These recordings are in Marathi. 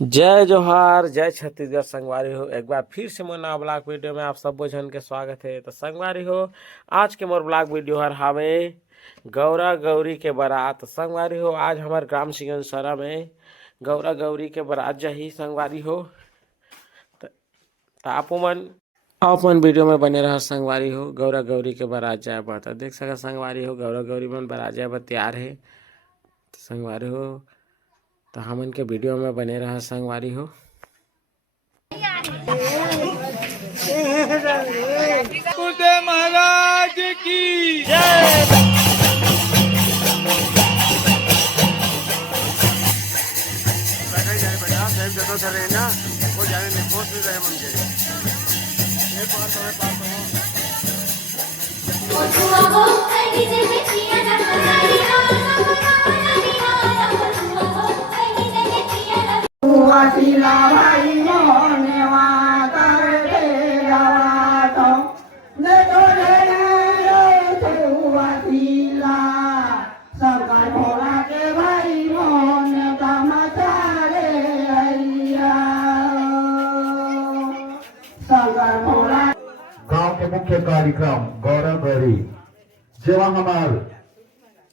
जय जोहार, जय छत्तीसगढ़। संगवारी हो, एक बार फिर से मोर नवा ब्लॉग वीडियो में आप सब्बो झन के स्वागत है। तो संगवारी हो, आज के मोर ब्लॉग वीडियो हर हावे गौरा गौरी के बारात। संगवारी हो, आज हमार ग्राम सिंगनसरा में गौरा गौरी के बारात जाही। संगवारी हो तो आपो मन अपन वीडियो में बने रहा। संगवारी हो, गौरा गौरी के बारात जाए बर तो देख सका। संगवारी हो, गौरा गौरी मन बारात जाए बर तैयार है। तो संगवारी हो, तो हमन के वीडियो में बने रहा। संगवारी हो, महाराज की जय। गांव के मुख्य कार्यक्रम गौरा गौरी जेवा हमार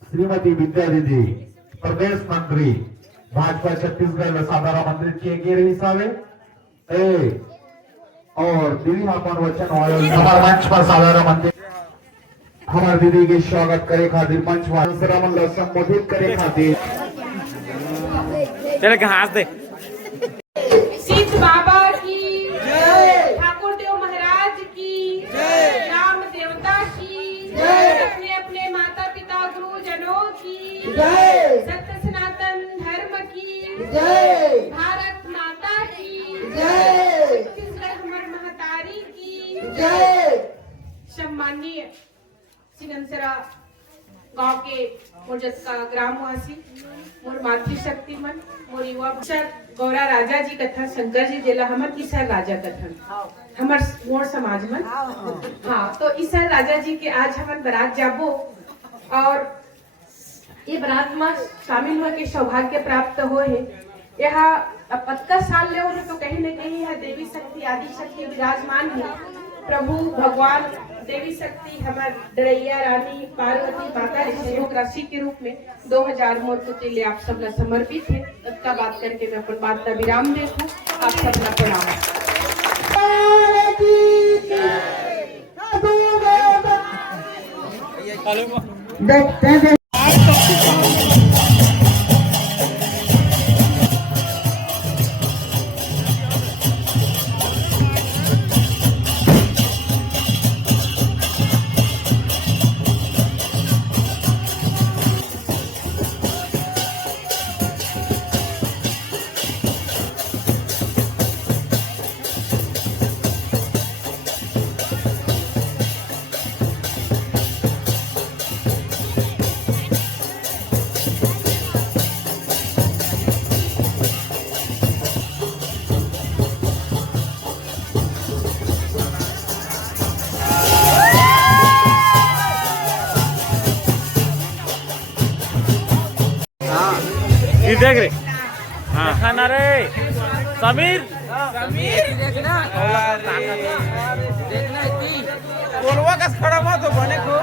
श्रीमती विद्या दीदी प्रदेश मंत्री भाजपा छत्तीसगढ़ साधारण मंत्री के गिर हिसाबे और दीदी अपन वचन हमारे मंच पर साधारण मंत्री हमारे दीदी के स्वागत करे खातिर मंच पर संबोधित करे खातिर तेरे घास दे। सिद्ध बाबा की जय, ठाकुर देव महाराज की जय, राम देवता की जय, अपने अपने माता पिता गुरुजनों की जय, सत्य सनातन धर्म की जय, भारत माता की जय, छत्तीसगढ़ हमार महतारी की जय। सम्माननीय सिंगनसरा गांव के मोजत का ग्रामवासी मोर मातृशक्ति मन मोर युवा सर गौरा राजा जी कथा शंकर जी देला हमर किसर राजा कथन हमर मोर समाज में। हाँ, तो इसर राजा जी के आज हमन बारात जाबो और ये बारात में शामिल हो के सौभाग्य प्राप्त हो है। यहाँ पत्का साल ले हो तो कहीं न कहीं है देवी शक्ति आदि शक्ति विराजमान है। प्रभु भगवान देवी शक्ति हमार डरैया रानी पार्वती माता सहयोग राशि के रूप में 2000 मोर पुतले आप सब ला समर्पित है। तत्का बात करके मैं अपन बात का विराम देखूं। आप सब ला प्रणाम। देख रे, हाँ खाना रे समीर देखना कोलवा का खड़ा हुआ तो बने को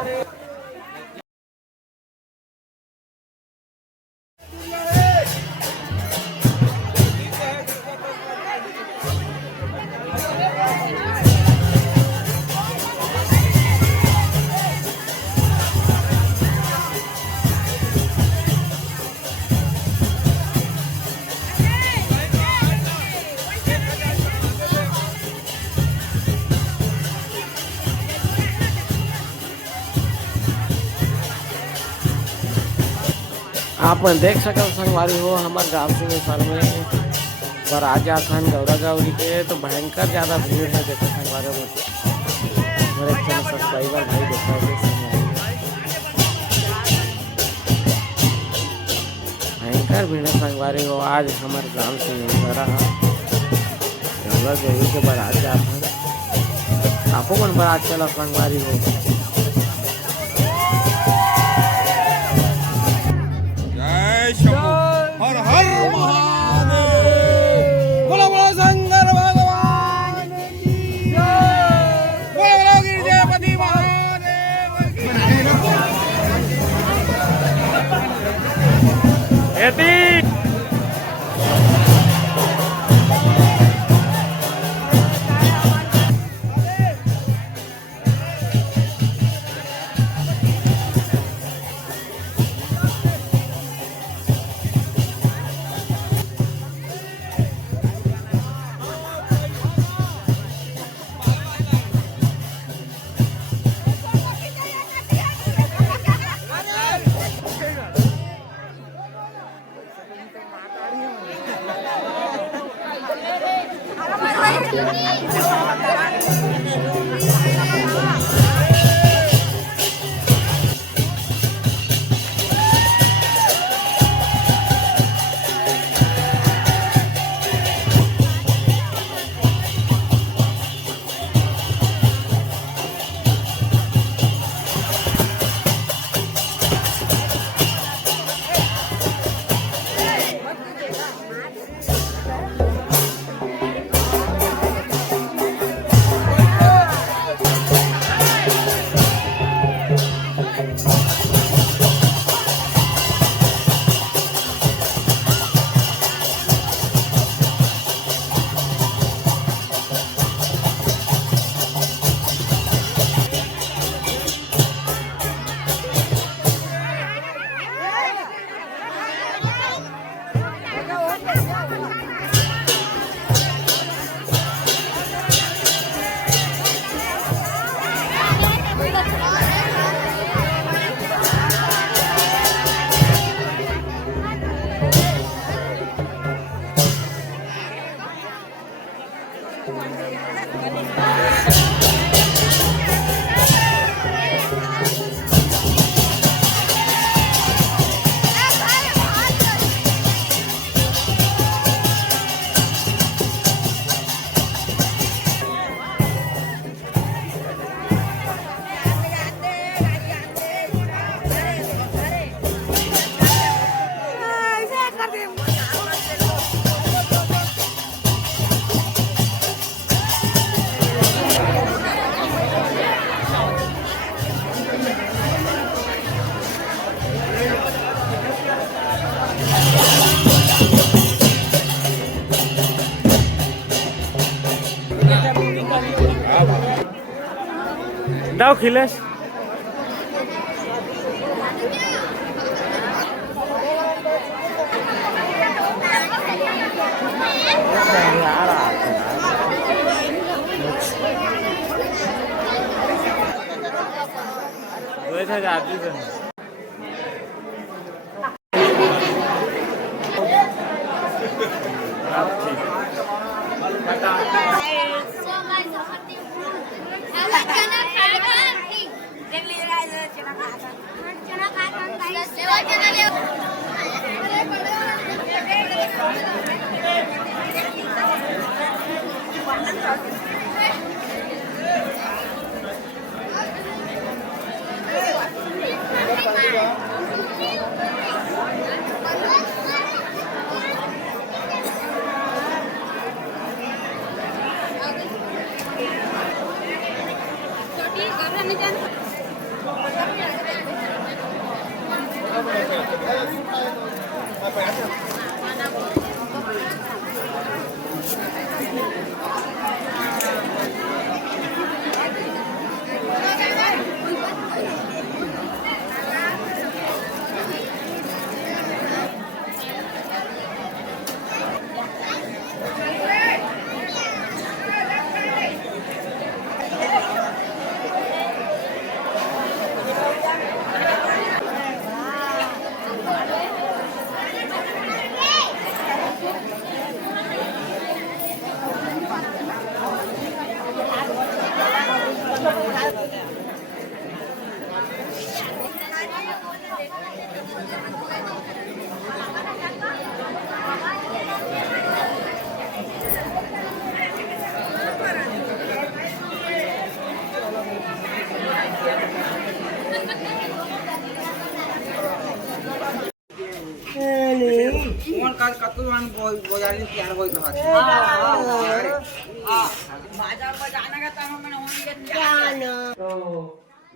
आप देख सकल। संगवारी हो, हमार गाँव सिंगनसर में बारात जात हन गौरा गौरी के तो भयंकर ज्यादा भीड़ है। देखो संगवारी हो, मेरे चैनल सब्सक्राइबर भाई देखा भयंकर भीड़ है। संगवारी हो, आज हमार गाँव सिंगनसरा गौरा गौरी के बारात जात हन। आपो मन बारात चला। संगवारी हो, जय शंभू, हर हर महादेव। दाव खिलेश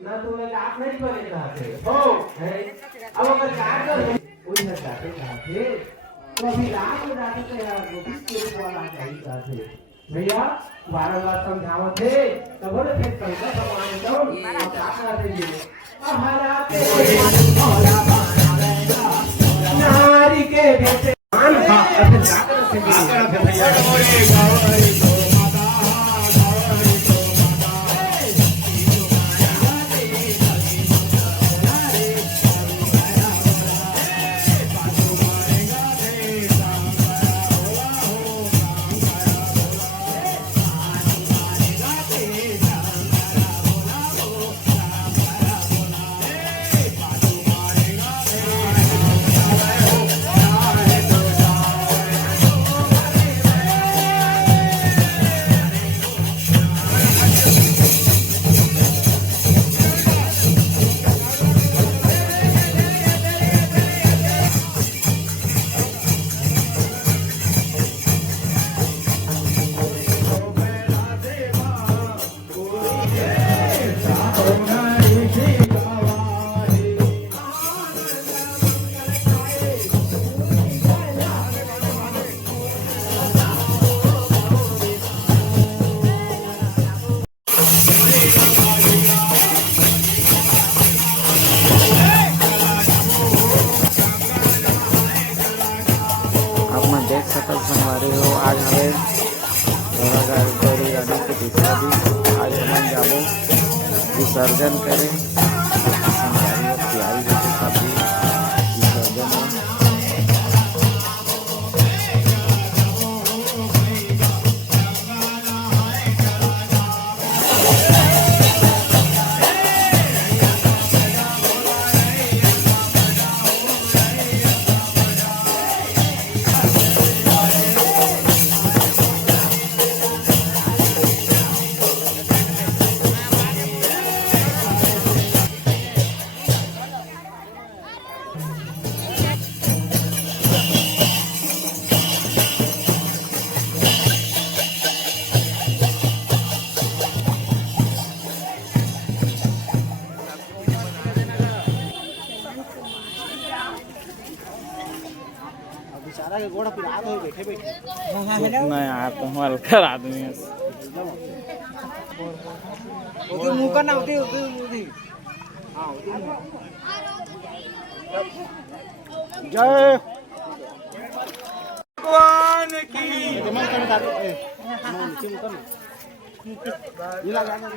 ना तुम्हें आप नहीं बने चाहते हो अब अगर जाकर उन्हें जाते चाहते तो अभी रात में जाते थे यार वो भी तेरे वाला नहीं चाहते भैया बार-बार समझावत थे तो बोले फिर पैसा कमाने दो क्या करते ये हरा के नारी के बेटे मान का अपने जाकर भैया हो आज हमें गौरी रानी के दूसरा दिन आज हम जाबो विसर्जन करें संगवारी हो तैयारी होते सभी विसर्जन हो बेचारा के गोड़ा पिरा दो बैठे बैठे नहीं यार तुम हल्का आदमी है ओके मुंह का ना होती होती हां जय भगवान की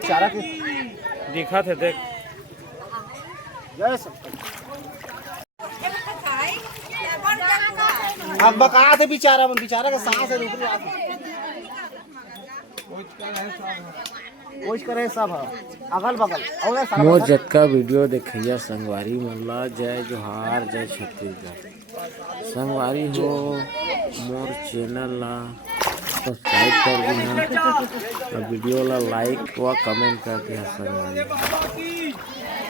बेचारा के दिखा थे देख जय सब अब बका थे बेचारा का सांस है ऊपर कोच करे सब अगल बगल और सारा मोर जतका वीडियो देखिया संगवारी मल्ला जय जोहार जय छत्तीसगढ़ संगवारी हो मोर चैनल ला सब्सक्राइब कर दिहा वीडियो ला लाइक व कमेंट कर दिहा संगवारी।